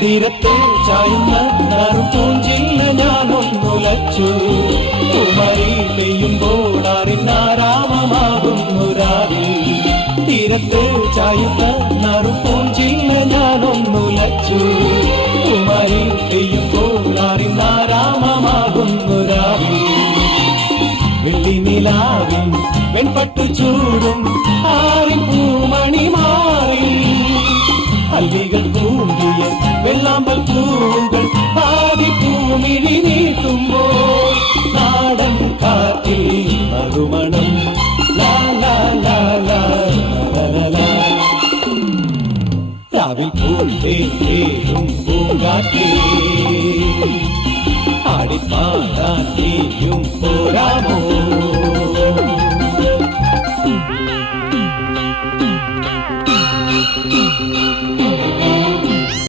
തീരത്തെ ചായുന്ന നറുപൂഞ്ചില്ല ഞാനൊന്നുലച്ചു. കുമരി പെയ്യുമ്പോൾ അറിഞ്ഞാരാമമാകുന്നു രാവിൽ. തീരത്തെ ചായുന്ന നറുപൂഞ്ചില്ല ഞാനൊന്നുലച്ചു. കുമരി പെയ്യുമ്പോൾ അറിഞ്ഞാരാമമാകുന്നു രാവിൽ. വെള്ളിനിലാവിൻ വെൺപട്ടു ചൂടും ആരിൻ പൂമണി മാറി. അല്ലികൾ തൂങ്ങിയ വെള്ളാമ്പൽ പൂവുകൾ പാതിപ്പൂമിഴി നീട്ടുമ്പോൾ നാടൻ കാറ്റിൽ നറുമണം. ലാ ലാ ലാ ലാ ലാ. രാവിൽ പൂന്തേരും പൂങ്കാറ്റേ ആടിപ്പാടാൻ നീയും പോരാമോ?